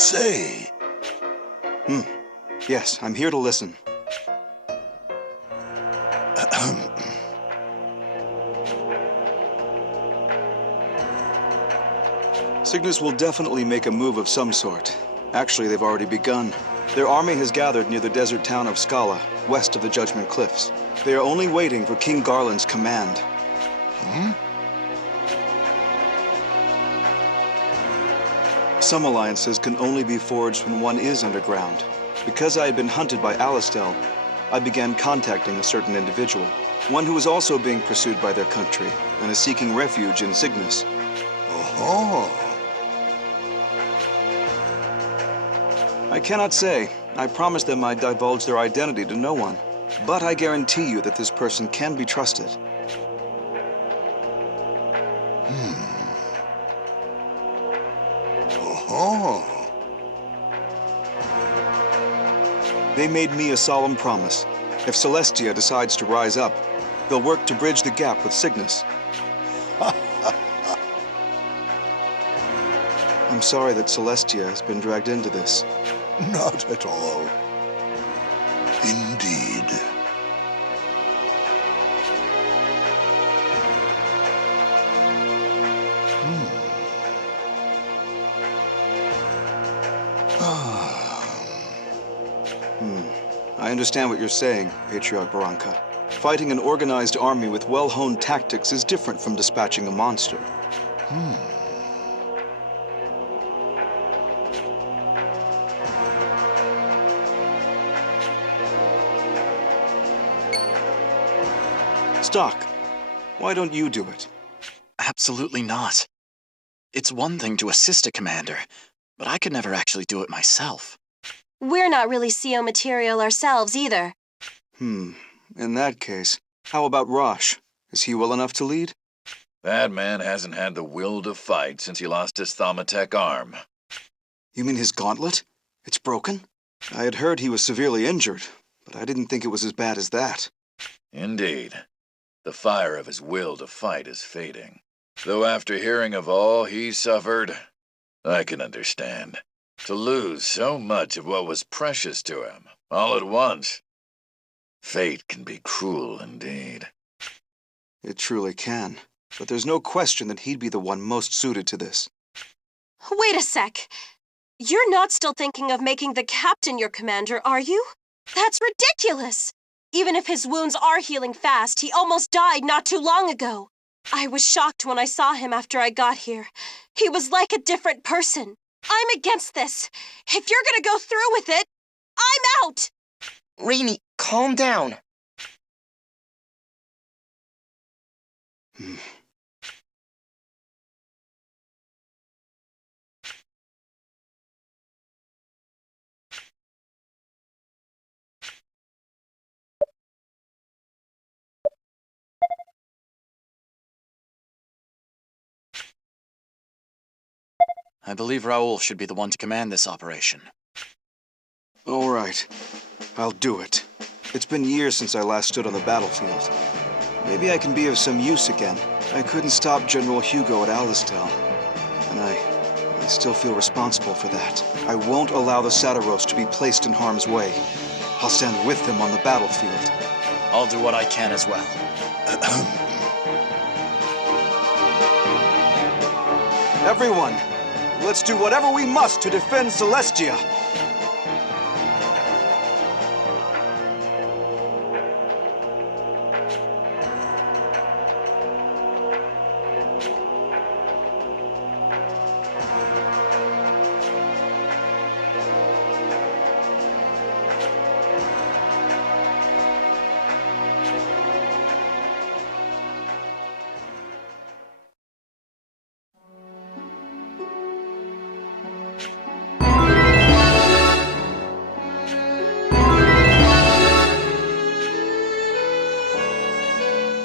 say. Yes, I'm here to listen. Cygnus will definitely make a move of some sort. Actually, they've already begun. Their army has gathered near the desert town of Scala, west of the Judgment Cliffs. They are only waiting for King Garland's command. Some alliances can only be forged when one is underground. Because I had been hunted by Alistel, I began contacting a certain individual. One who is also being pursued by their country and is seeking refuge in Cygnus. Oh. I cannot say. I promised them I'd divulge their identity to no one. But I guarantee you that this person can be trusted. Oh. They made me a solemn promise. If Celestia decides to rise up, they'll work to bridge the gap with Cygnus. I'm sorry that Celestia has been dragged into this. Not at all. Indeed. I understand what you're saying, Patriarch Barranca. Fighting an organized army with well-honed tactics is different from dispatching a monster. Stocke, why don't you do it? Absolutely not. It's one thing to assist a commander, but I could never actually do it myself. We're not really CO material ourselves either. In that case, how about Rosh? Is he well enough to lead? That man hasn't had the will to fight since he lost his Thaumatek arm. You mean his gauntlet? It's broken? I had heard he was severely injured, but I didn't think it was as bad as that. Indeed. The fire of his will to fight is fading. Though after hearing of all he suffered, I can understand. To lose so much of what was precious to him, all at once. Fate can be cruel indeed. It truly can. But there's no question that he'd be the one most suited to this. Wait a sec. You're not still thinking of making the captain your commander, are you? That's ridiculous! Even if his wounds are healing fast, he almost died not too long ago. I was shocked when I saw him after I got here. He was like a different person. I'm against this. If you're gonna go through with it, I'm out! Rainy, calm down. I believe Raoul should be the one to command this operation. All right. I'll do it. It's been years since I last stood on the battlefield. Maybe I can be of some use again. I couldn't stop General Hugo at Alistel, and I still feel responsible for that. I won't allow the Sataros to be placed in harm's way. I'll stand with them on the battlefield. I'll do what I can as well. Everyone, let's do whatever we must to defend Celestia.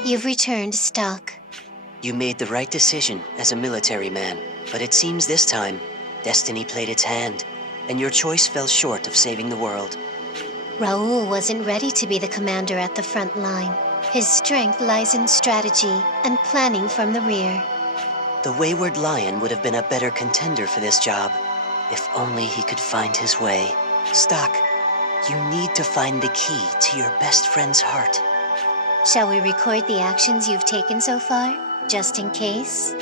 You've returned, Stocke. You made the right decision as a military man, but it seems this time, destiny played its hand, and your choice fell short of saving the world. Raoul wasn't ready to be the commander at the front line. His strength lies in strategy and planning from the rear. The Wayward Lion would have been a better contender for this job. If only he could find his way. Stocke, you need to find the key to your best friend's heart. Shall we record the actions you've taken so far, just in case?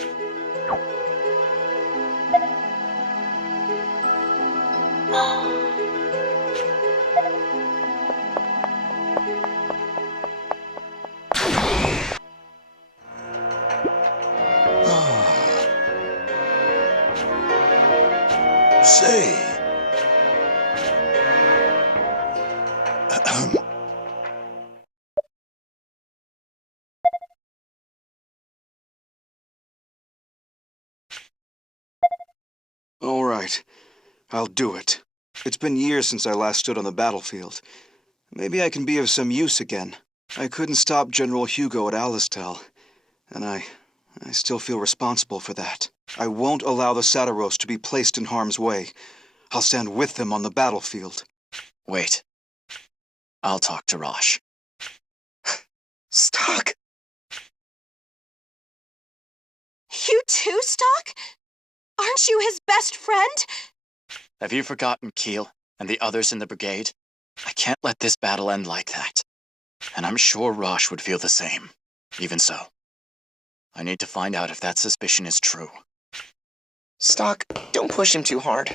Say. All right, I'll do it. It's been years since I last stood on the battlefield. Maybe I can be of some use again. I couldn't stop General Hugo at Alistel, and I still feel responsible for that. I won't allow the Sataros to be placed in harm's way. I'll stand with them on the battlefield. Wait. I'll talk to Rosh. Stocke! You too, Stocke? Aren't you his best friend? Have you forgotten Keel and the others in the brigade? I can't let this battle end like that. And I'm sure Rosh would feel the same. Even so, I need to find out if that suspicion is true. Stocke, don't push him too hard.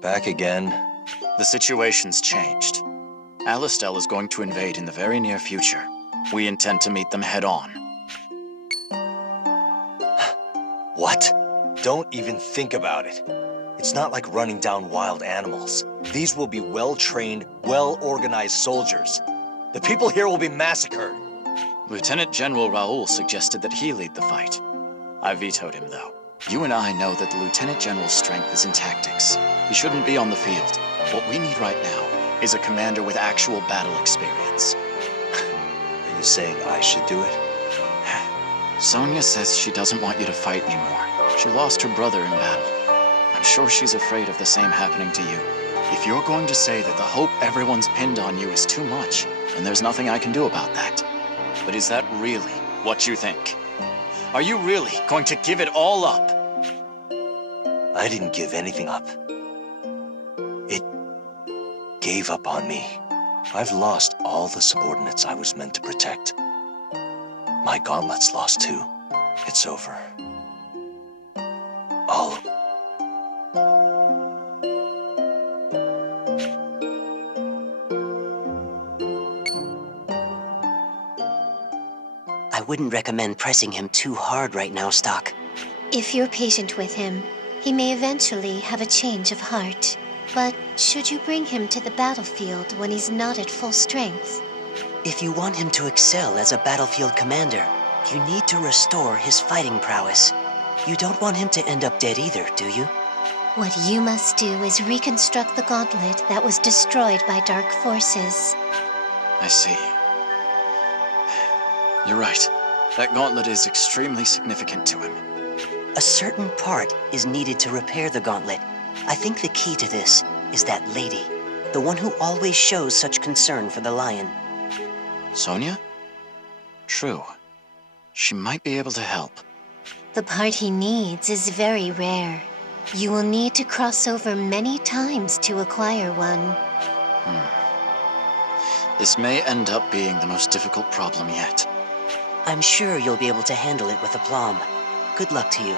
Back again. The situation's changed. Alistel is going to invade in the very near future. We intend to meet them head-on. What? Don't even think about it. It's not like running down wild animals. These will be well-trained, well-organized soldiers. The people here will be massacred. Lieutenant General Raoul suggested that he lead the fight. I vetoed him, though. You and I know that the Lieutenant General's strength is in tactics. He shouldn't be on the field. What we need right now is a commander with actual battle experience. Are you saying I should do it? Sonia says she doesn't want you to fight anymore. She lost her brother in battle. I'm sure she's afraid of the same happening to you. If you're going to say that the hope everyone's pinned on you is too much, then there's nothing I can do about that. But is that really what you think? Are you really going to give it all up? I didn't give anything up. It gave up on me. I've lost all the subordinates I was meant to protect. My gauntlet's lost too. It's over. All I wouldn't recommend pressing him too hard right now, Stocke. If you're patient with him, he may eventually have a change of heart. But should you bring him to the battlefield when he's not at full strength? If you want him to excel as a battlefield commander, you need to restore his fighting prowess. You don't want him to end up dead either, do you? What you must do is reconstruct the gauntlet that was destroyed by dark forces. I see. You're right. That gauntlet is extremely significant to him. A certain part is needed to repair the gauntlet. I think the key to this is that lady, the one who always shows such concern for the lion. Sonia? True. She might be able to help. The part he needs is very rare. You will need to cross over many times to acquire one. This may end up being the most difficult problem yet. I'm sure you'll be able to handle it with aplomb. Good luck to you.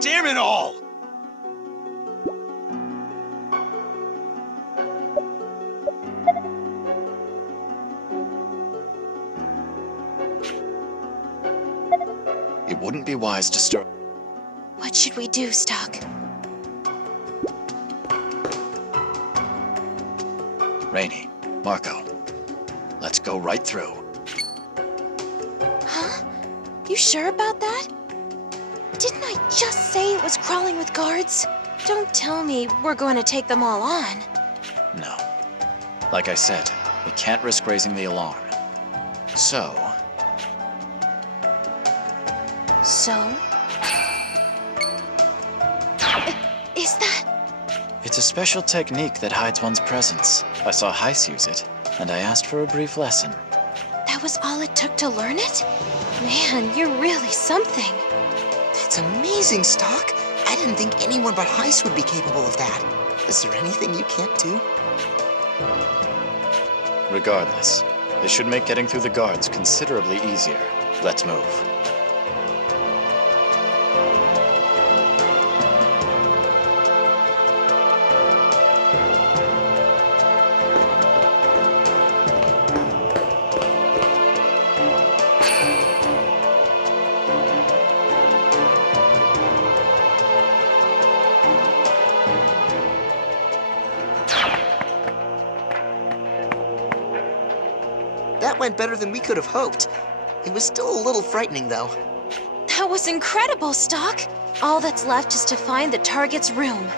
Damn it all! It wouldn't be wise to start. What should we do, Stocke? Rainy, Marco, let's go right through. Huh? You sure about that? Didn't I just say it was crawling with guards? Don't tell me we're going to take them all on. No. Like I said, we can't risk raising the alarm. So... Is that... It's a special technique that hides one's presence. I saw Heiss use it, and I asked for a brief lesson. that was all it took to learn it? Man, you're really something. That's amazing, Stocke. I didn't think anyone but Heiss would be capable of that. Is there anything you can't do? Regardless, this should make getting through the guards considerably easier. Let's move. That went better than we could have hoped. It was still a little frightening, though. That was incredible, Stocke. All that's left is to find the target's room.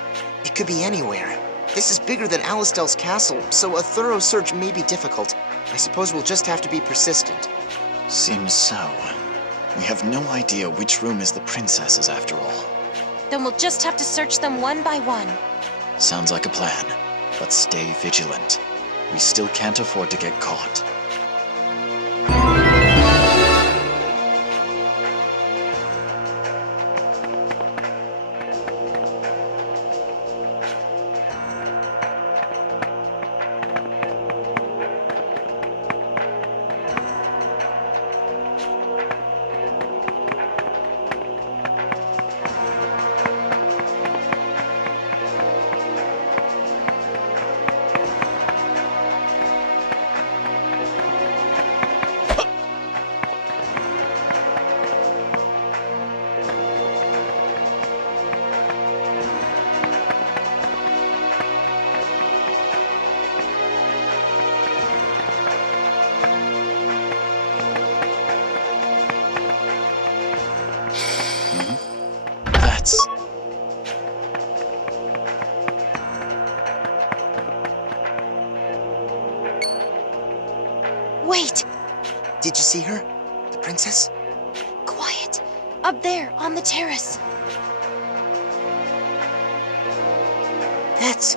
It could be anywhere. This is bigger than Alistel's castle, so a thorough search may be difficult. I suppose we'll just have to be persistent. Seems so. We have no idea which room is the princess's after all. Then we'll just have to search them one by one. Sounds like a plan, but stay vigilant. We still can't afford to get caught. That's... Wait! Did you see her? The princess? Quiet. Up there, on the terrace. That's...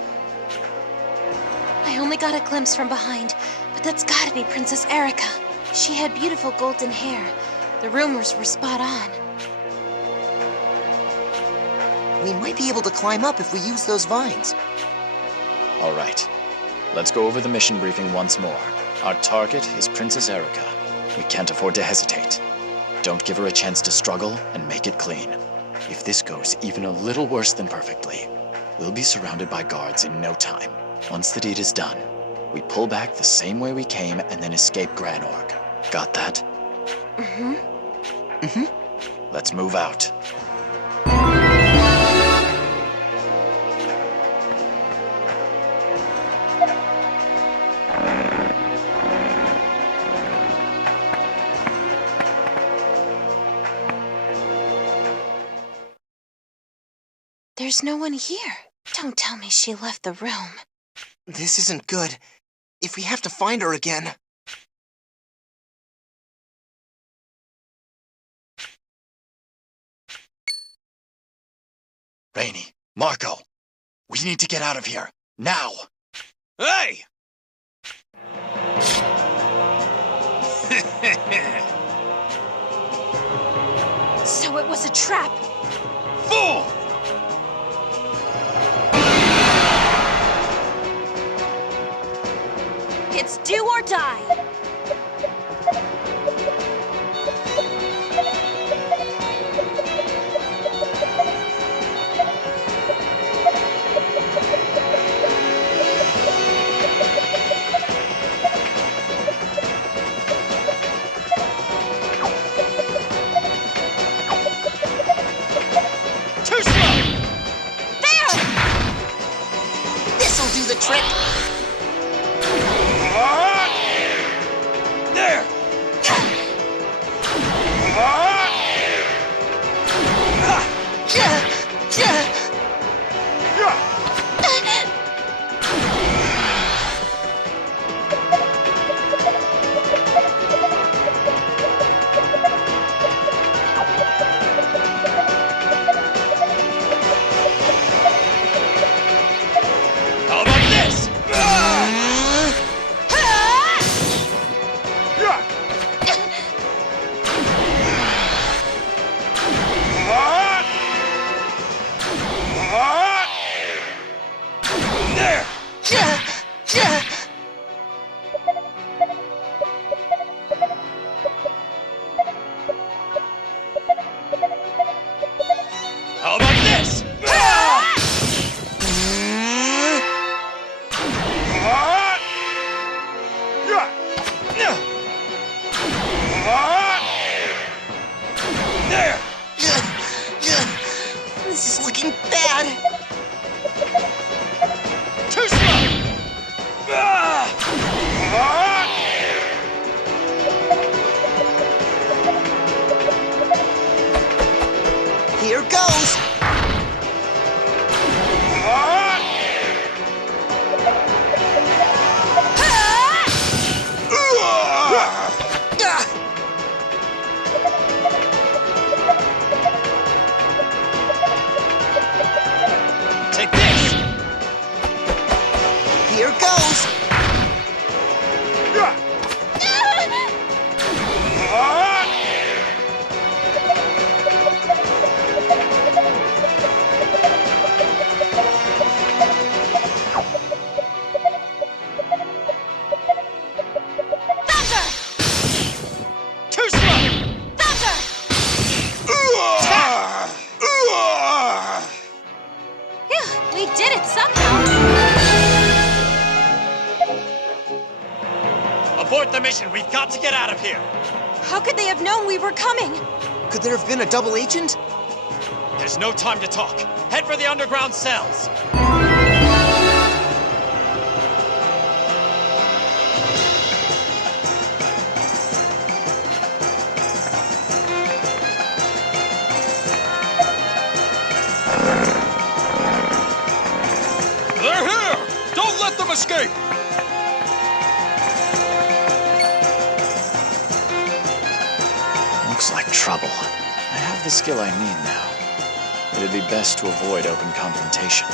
I only got a glimpse from behind, but that's gotta be Princess Eruca. She had beautiful golden hair. The rumors were spot on. We might be able to climb up if we use those vines. All right. Let's go over the mission briefing once more. Our target is Princess Eruca. We can't afford to hesitate. Don't give her a chance to struggle and make it clean. If this goes even a little worse than perfectly, we'll be surrounded by guards in no time. Once the deed is done, we pull back the same way we came and then escape Granorg. Got that? Mm-hmm. Mm-hmm. Let's move out. There's no one here. Don't tell me she left the room. This isn't good. If we have to find her again... Rainy, Marco, we need to get out of here, now! Hey! So it was a trap. Fool! It's do or die. Too slow! There! This'll do the trick! How about this? There! This is looking bad. Too slow! Here goes. Take this! Here goes. Too slow! Phew, we did it somehow. Abort the mission! We've got to get out of here! How could they have known we were coming? Could there have been a double agent? There's no time to talk. Head for the underground cells! They're here! Don't let them escape! Looks like trouble. I have the skill I need now. It'd be best to avoid open confrontation.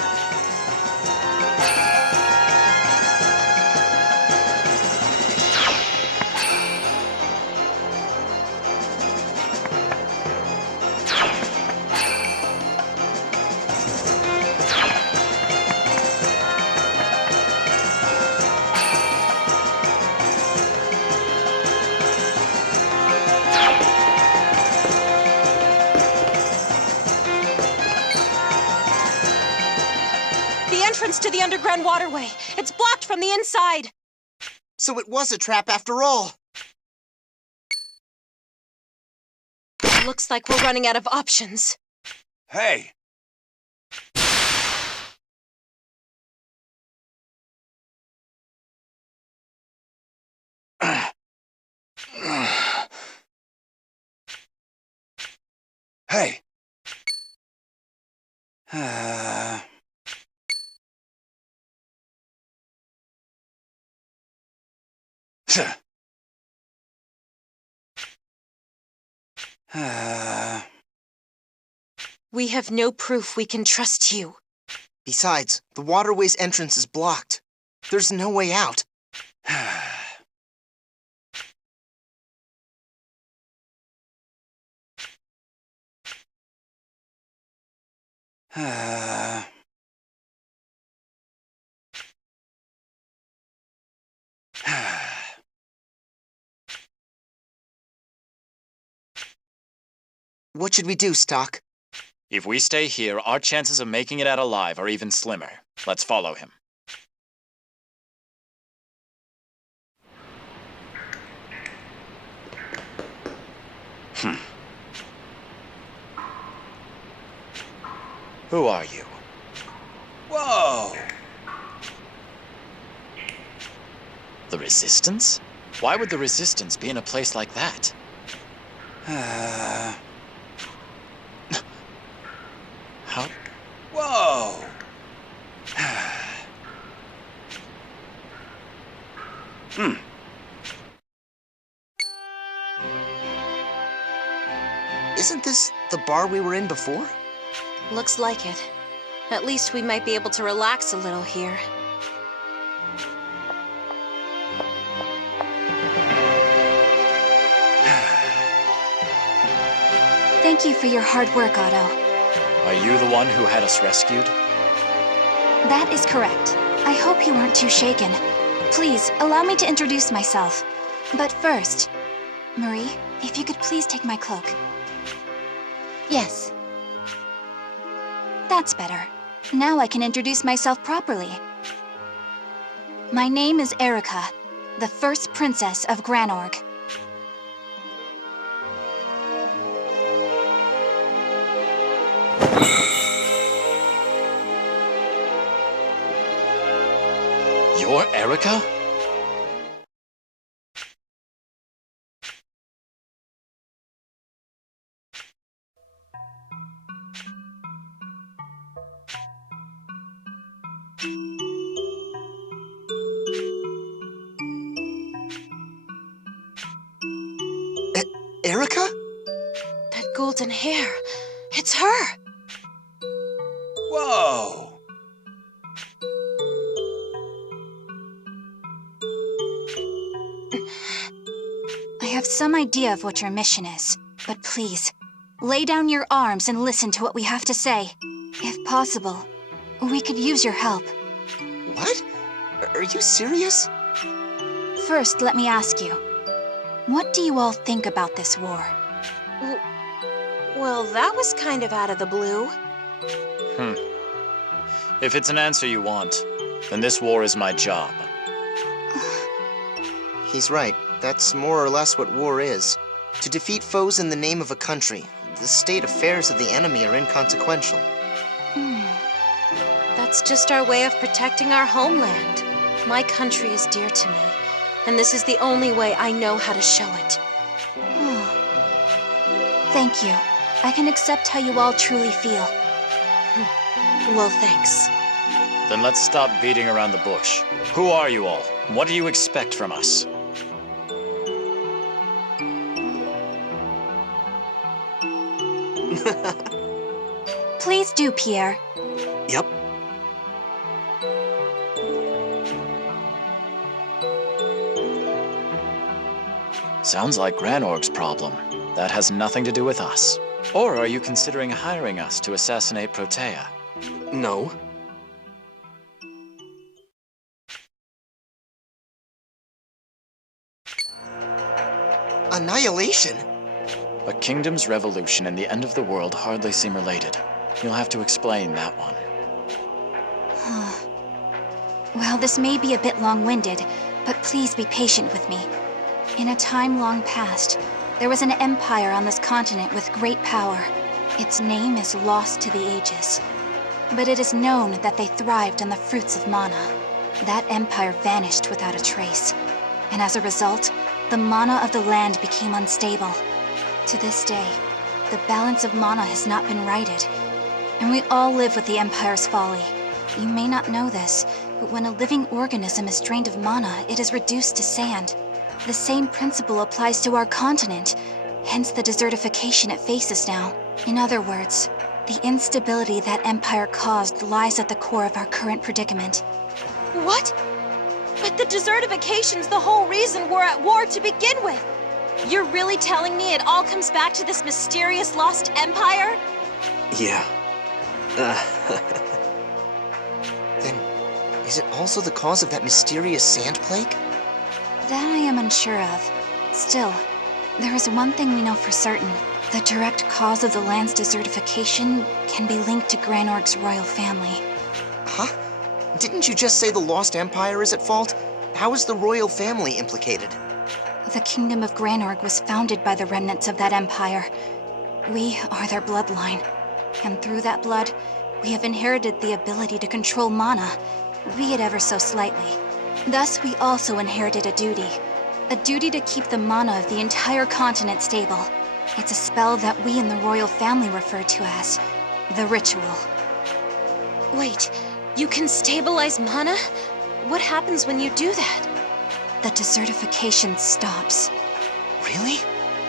The entrance to the underground waterway. It's blocked from the inside. So it was a trap after all. Looks like we're running out of options. Hey! Hey! We have no proof we can trust you. Besides, the waterway's entrance is blocked. There's no way out. What should we do, Stocke? If we stay here, our chances of making it out alive are even slimmer. Let's follow him. Who are you? Whoa! The Resistance? Why would the Resistance be in a place like that? How? Whoa! Isn't this the bar we were in before? Looks like it. At least we might be able to relax a little here. Thank you for your hard work, Otto. Are you the one who had us rescued? That is correct. I hope you aren't too shaken. Please, allow me to introduce myself. But first, Marie, if you could please take my cloak. Yes. That's better. Now I can introduce myself properly. My name is Eruca, the first princess of Granorg. You're Eruca? Eruca? That golden hair. It's her! Whoa! I have some idea of what your mission is, but please, lay down your arms and listen to what we have to say. If possible, we could use your help. What? Are you serious? First, let me ask you, what do you all think about this war? Well, that was kind of out of the blue. If it's an answer you want, then this war is my job. He's right. That's more or less what war is. To defeat foes in the name of a country. The state affairs of the enemy are inconsequential. That's just our way of protecting our homeland. My country is dear to me, and this is the only way I know how to show it. Thank you. I can accept how you all truly feel. Well, thanks. Then let's stop beating around the bush. Who are you all? What do you expect from us? Please do, Pierre. Yep. Sounds like Granorg's problem. That has nothing to do with us. Or are you considering hiring us to assassinate Protea? No. Annihilation? A kingdom's revolution and the end of the world hardly seem related. You'll have to explain that one. Well, this may be a bit long-winded, but please be patient with me. In a time long past, there was an empire on this continent with great power. Its name is lost to the ages. But it is known that they thrived on the fruits of mana. That empire vanished without a trace. And as a result, the mana of the land became unstable. To this day, the balance of mana has not been righted. And we all live with the empire's folly. You may not know this, but when a living organism is drained of mana, it is reduced to sand. The same principle applies to our continent, hence the desertification it faces now. In other words, the instability that empire caused lies at the core of our current predicament. What? But the desertification's the whole reason we're at war to begin with! You're really telling me it all comes back to this mysterious lost empire? Yeah. Then, is it also the cause of that mysterious sand plague? That I am unsure of. Still, there is one thing we know for certain. The direct cause of the land's desertification can be linked to Granorg's royal family. Huh? Didn't you just say the Lost Empire is at fault? How is the royal family implicated? The Kingdom of Granorg was founded by the remnants of that empire. We are their bloodline. And through that blood, we have inherited the ability to control mana, be it ever so slightly. Thus, we also inherited a duty. A duty to keep the mana of the entire continent stable. It's a spell that we in the royal family refer to as the ritual. Wait, you can stabilize mana? What happens when you do that? The desertification stops. Really?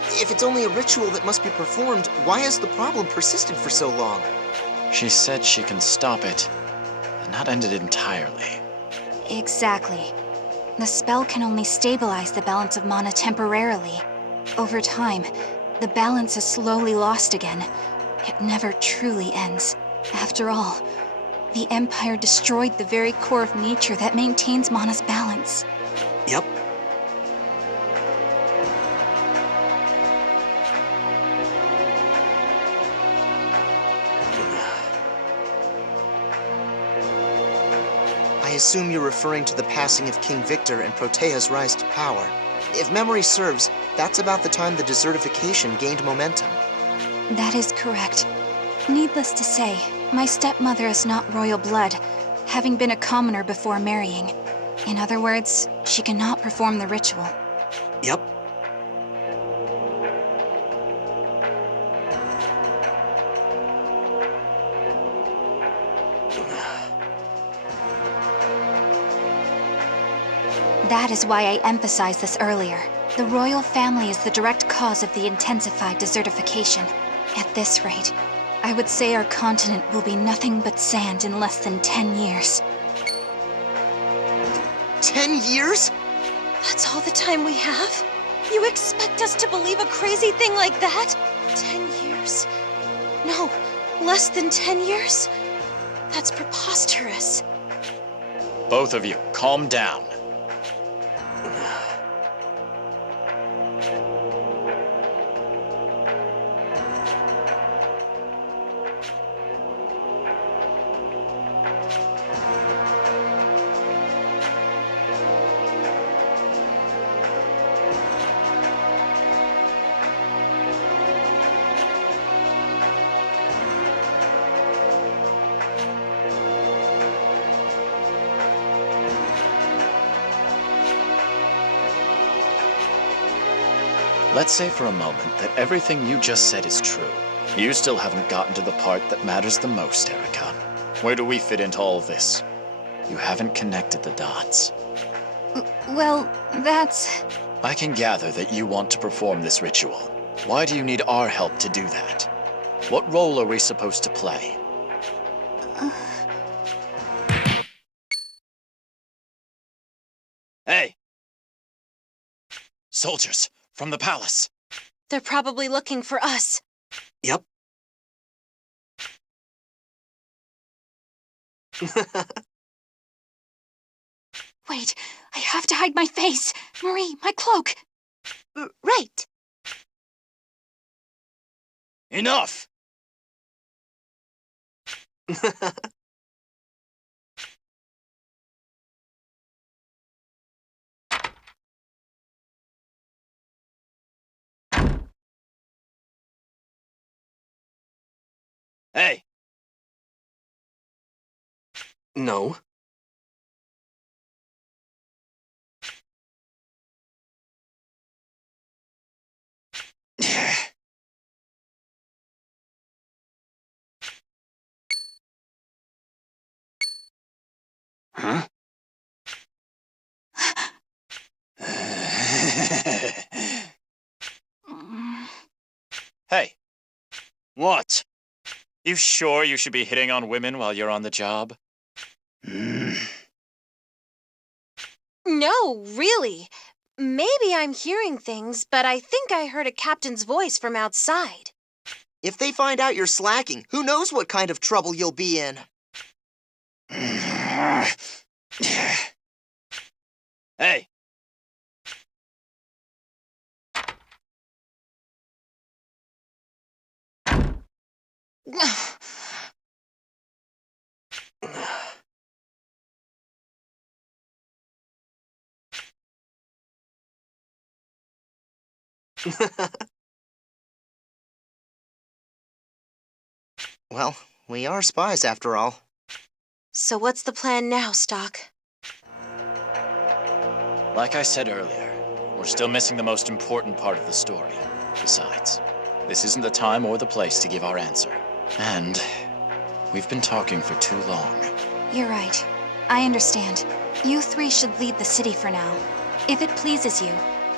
If it's only a ritual that must be performed, why has the problem persisted for so long? She said she can stop it, but not end it entirely. Exactly. The spell can only stabilize the balance of mana temporarily. Over time, the balance is slowly lost again. It never truly ends. After all, The Empire destroyed the very core of nature that maintains Mana's balance. Yep. I assume you're referring to the passing of King Victor and Protea's rise to power. If memory serves, that's about the time the desertification gained momentum. That is correct. Needless to say, my stepmother is not royal blood, having been a commoner before marrying. In other words, she cannot perform the ritual. Yep. That is why I emphasized this earlier. The royal family is the direct cause of the intensified desertification. At this rate, I would say our continent will be nothing but sand in less than 10 years. 10 years? That's all the time we have? You expect us to believe a crazy thing like that? 10 years? No, less than 10 years? That's preposterous. Both of you, calm down. Let's say for a moment that everything you just said is true. You still haven't gotten to the part that matters the most, Eruca. Where do we fit into all this? You haven't connected the dots. Well, that's... I can gather that you want to perform this ritual. Why do you need our help to do that? What role are we supposed to play? Hey! Soldiers, from the palace! They're probably looking for us. Yep. Wait, I have to hide my face! Marie, my cloak! Right. Enough! Hey! No. Huh? Hey! What? You sure you should be hitting on women while you're on the job? No, really. Maybe I'm hearing things, but I think I heard a captain's voice from outside. If they find out you're slacking, who knows what kind of trouble you'll be in? Hey! Well, we are spies after all. So what's the plan now, Stocke? Like I said earlier, we're still missing the most important part of the story. Besides, this isn't the time or the place to give our answer. And we've been talking for too long. You're right. I understand. You three should leave the city for now. If it pleases you,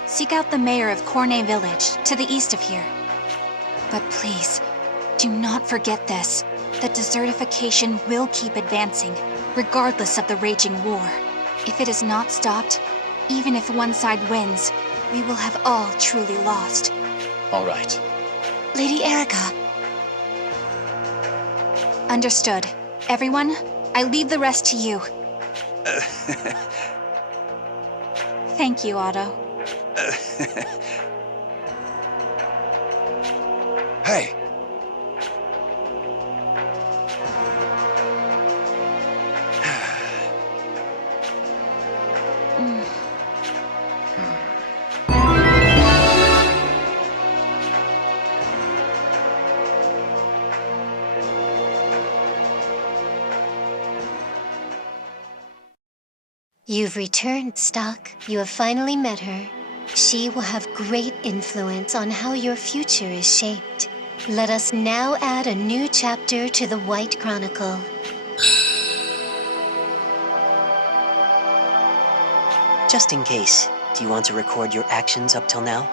seek out the mayor of Cornet Village, to the east of here. But please, do not forget this. The desertification will keep advancing, regardless of the raging war. If it is not stopped, even if one side wins, we will have all truly lost. All right. Lady Eruca. Understood. Everyone, I leave the rest to you. Thank you, Otto. Hey! You've returned, Stocke. You have finally met her. She will have great influence on how your future is shaped. Let us now add a new chapter to the White Chronicle. Just in case, do you want to record your actions up till now?